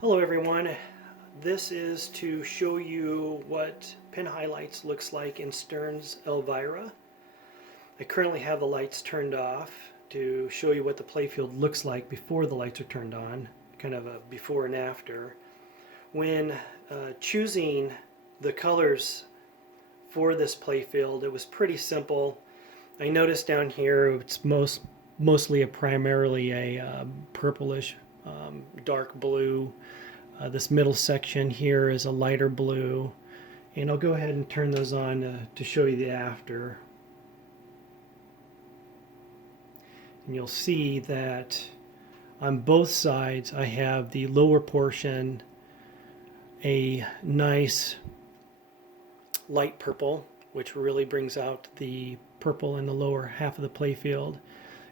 Hello everyone, this is to show you what Pin-Hylites looks like in Stern's Elvira. I currently have the lights turned off to show you what the playfield looks like before the lights are turned on, kind of a before and after. When choosing the colors for this playfield, it was pretty simple. I noticed down here it's mostly primarily a purplish dark blue. This middle section here is a lighter blue, and I'll go ahead and turn those on to show you the after. And you'll see that on both sides I have the lower portion a nice light purple, which really brings out the purple in the lower half of the playfield,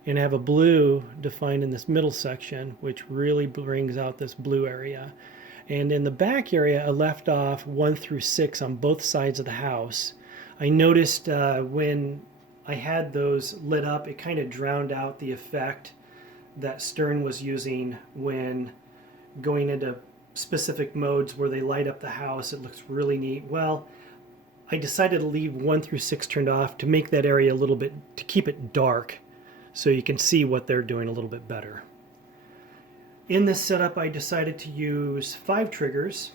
and I have a blue defined in this middle section, which really brings out this blue area. And in the back area, I left off 1 through 6 on both sides of the house. I noticed when I had those lit up, it kind of drowned out the effect that Stern was using when going into specific modes where they light up the house. It looks really neat. Well, I decided to leave 1 through 6 turned off to make that area a little bit, to keep it dark, so you can see what they're doing a little bit better. In this setup, I decided to use 5 triggers.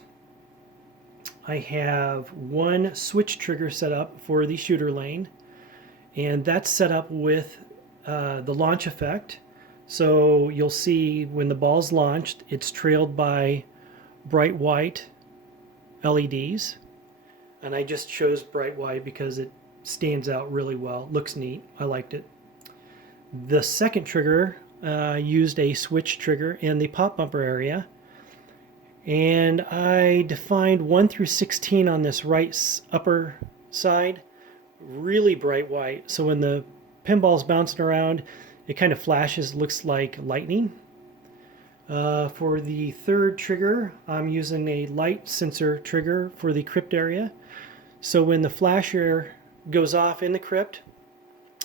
I have 1 switch trigger set up for the shooter lane, and that's set up with the launch effect. So you'll see when the ball's launched, it's trailed by bright white LEDs. And I just chose bright white because it stands out really well. Looks neat. I liked it. The second trigger used a switch trigger in the pop bumper area, and I defined 1 through 16 on this right upper side, really bright white, so when the pinball's bouncing around it kind of flashes, looks like lightning. For the third trigger, I'm using a light sensor trigger for the crypt area, so when the flasher goes off in the crypt,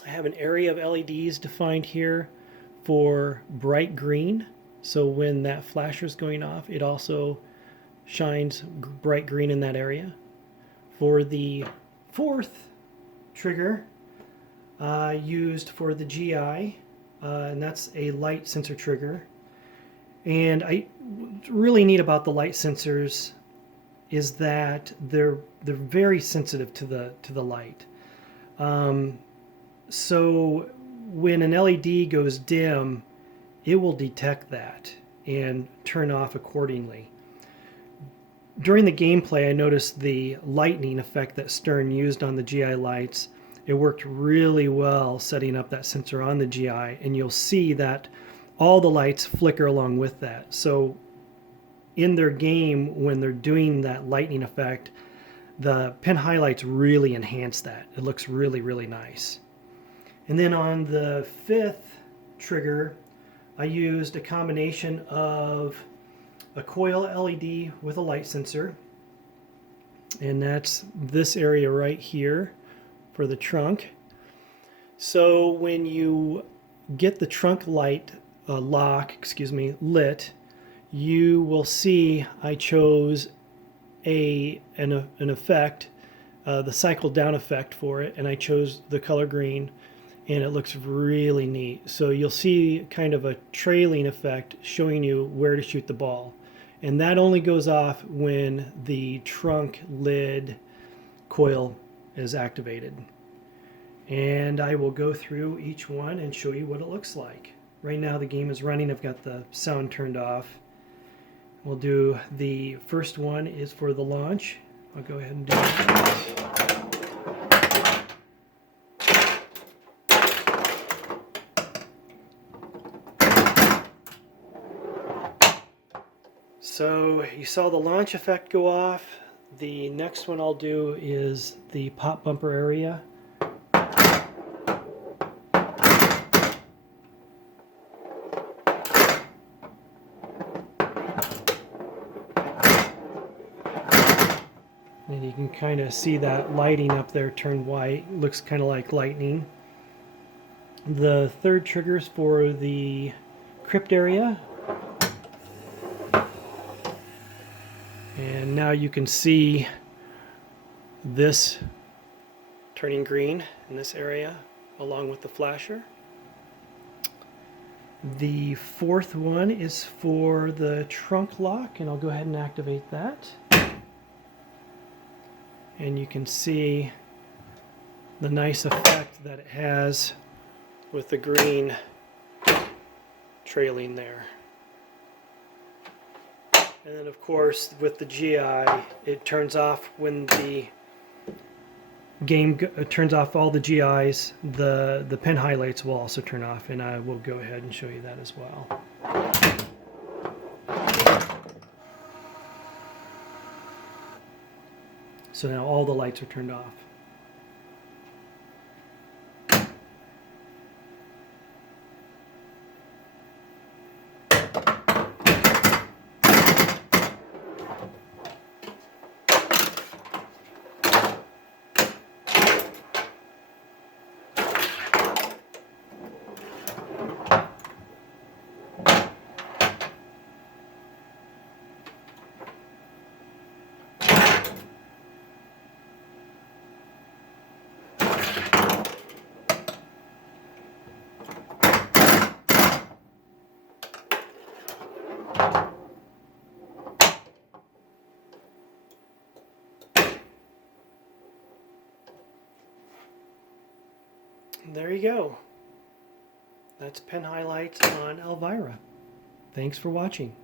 I have an area of LEDs defined here for bright green, so when that flasher is going off, it also shines bright green in that area. For the fourth trigger, used for the GI, and that's a light sensor trigger. And what's really neat about the light sensors is that they're very sensitive to the light. So when an LED goes dim, it will detect that and turn off accordingly. During the gameplay, I noticed the lightning effect that Stern used on the GI lights. It worked really well setting up that sensor on the GI, and you'll see that all the lights flicker along with that. So in their game, when they're doing that lightning effect, the Pin-Hylites really enhance that. It looks really, really nice. And then on the fifth trigger, I used a combination of a coil LED with a light sensor, and that's this area right here for the trunk. So when you get the trunk light lit, you will see I chose an effect, the cycle down effect for it, and I chose the color green, and it looks really neat. So you'll see kind of a trailing effect showing you where to shoot the ball, and that only goes off when the trunk lid coil is activated. And I will go through each one and show you what it looks like. Right now the game is running. I've got the sound turned off. We'll do the first one is for the launch. I'll go ahead and do that. So you saw the launch effect go off. The next one I'll do is the pop bumper area. And you can kind of see that lighting up there turn white. Looks kind of like lightning. The third trigger's for the crypt area. And now you can see this turning green in this area along with the flasher. The fourth one is for the trunk lock, and I'll go ahead and activate that. And you can see the nice effect that it has with the green trailing there. And then of course with the GI, it turns off when the game turns off all the GIs. The Pin-Hylites will also turn off, and I will go ahead and show you that as well. So now all the lights are turned off. There you go. That's Pin-Hylites on Elvira. Thanks for watching.